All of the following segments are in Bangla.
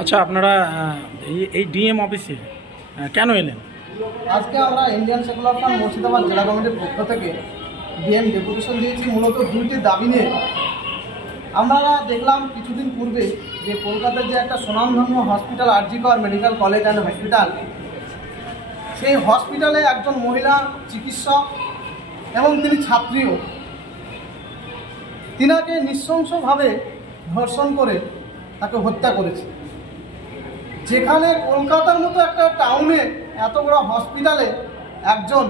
আচ্ছা, আপনারা এই ডিএম অফিসে কেন এলেন? আজকে আমরা ইন্ডিয়ান সেকুলার ফ্রন্ট মুর্শিদাবাদ জেলা কমিটির পক্ষ থেকে ডিএম ডেপুটেশন দিয়েছি মূলত দুইটি দাবি নিয়ে। আমরা দেখলাম কিছুদিন পূর্বে যে কলকাতার যে একটা সুনামধন্য হসপিটাল আরজি কর মেডিকেল কলেজ অ্যান্ড হসপিটাল, সেই হসপিটালে একজন মহিলা চিকিৎসক এবং তিনি ছাত্রীও, তিনাকে নৃশংসভাবে ধর্ষণ করে তাকে হত্যা করেছে। যেখানে কলকাতার মতো একটা টাউনে এত বড় হসপিটালে একজন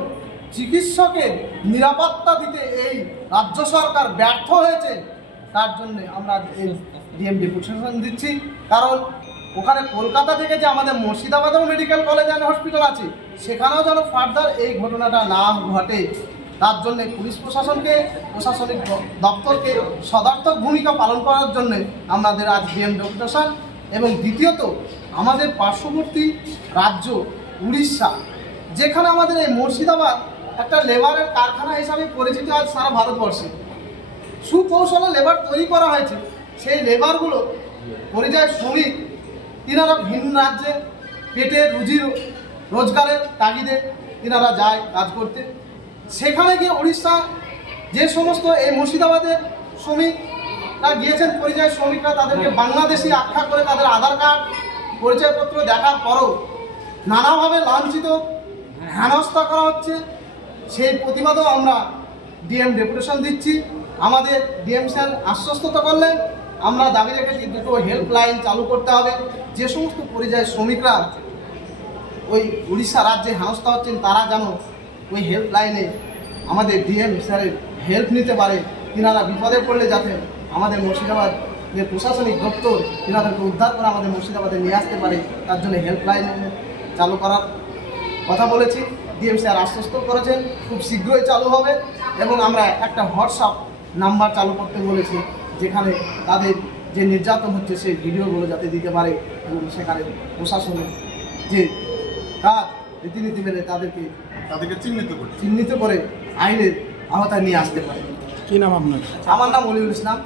চিকিৎসকের নিরাপত্তা দিতে এই রাজ্য সরকার ব্যর্থ হয়েছে, তার জন্যে আমরা এই ডিএম ডেপুটেশন দিচ্ছি। কারণ ওখানে কলকাতা থেকে যে আমাদের মুর্শিদাবাদেও মেডিকেল কলেজ অ্যান্ড হসপিটাল আছে, সেখানেও যেন ফার্দার এই ঘটনাটা না ঘটে, তার জন্যে পুলিশ প্রশাসনকে, প্রশাসনিক দপ্তরকে সদার্থক ভূমিকা পালন করার জন্যে আমাদের আজ ডিএম ডেপুটেশন। এবং দ্বিতীয়ত, আমাদের পার্শ্ববর্তী রাজ্য উড়িষ্যা, যেখানে আমাদের এই মুর্শিদাবাদ একটা লেবারের কারখানা হিসাবে পরিচিত আজ সারা ভারতবর্ষে, সুকৌশলে লেবার তৈরি করা হয়েছে। সেই লেবারগুলো পরিযায়ী শ্রমিক, তিনারা ভিন্ন রাজ্যে পেটে রুজি রোজগারের তাগিদে তিনারা যায় কাজ করতে। সেখানে গিয়ে উড়িষ্যা যে সমস্ত এই মুর্শিদাবাদের শ্রমিকরা গিয়েছেন, পরিযায়ী শ্রমিকরা, তাদেরকে বাংলাদেশি আখ্যা করে তাদের আধার কার্ড পরিচয়পত্র দেখার পরও নানাভাবে লাঞ্ছিত হেনস্থা করা হচ্ছে। সেই প্রতিবাদও আমরা ডিএম ডেপুটেশন দিচ্ছি। আমাদের ডিএম স্যার আশ্বস্ত করলেন, আমরা দাবি রেখেছি দুটো হেল্পলাইন চালু করতে হবে। যে সমস্ত পরিযায়ী শ্রমিকরা ওই উড়িষ্যা রাজ্যে হেনস্থা হচ্ছেন, তারা যেন ওই হেল্পলাইনে আমাদের ডিএম স্যারের হেল্প নিতে পারে। তিনারা বিপদে পড়লে যাতে আমাদের মুর্শিদাবাদ যে প্রশাসনিক দপ্তর তিনাদেরকে উদ্ধার করে আমাদের মুর্শিদাবাদে নিয়ে আসতে পারে, তার জন্য হেল্পলাইন চালু করার কথা বলেছি। ডিএম স্যার আশ্বস্ত করেছেন খুব শীঘ্রই চালু হবে। এবং আমরা একটা হোয়াটসঅ্যাপ নাম্বার চালু করতে বলেছি, যেখানে তাদের যে নির্যাতন হচ্ছে সেই ভিডিওগুলো যাতে দিতে পারে এবং সেখানে প্রশাসনের যে কাজ রীতিনীতি মেনে তাদেরকে চিহ্নিত করে আইনের আওতায় নিয়ে আসতে পারে। কী নাম আপনার? আমার নাম অলিউল ইসলাম।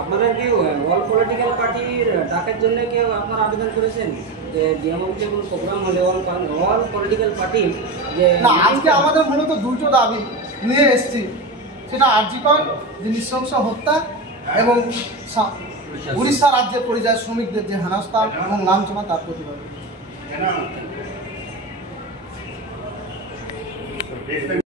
আপনারা কি অল পলিটিক্যাল পার্টির ডাকের জন্য কেউ আপনারা আবেদন করেছেন যে ডিএম অফিসে কোনো প্রোগ্রাম হলে অল পলিটিক্যাল পার্টি যে না, আজকে আমাদের মূলত দুটো দাবি নিয়ে এসেছি। সেটা আরজি কর যে নৃশংস হত্যা এবং উড়িষ্যা রাজ্যের পরিযায়ী শ্রমিকদের যে হেনস্থা এবং লাঞ্ছনা, তার প্রতিবাদ।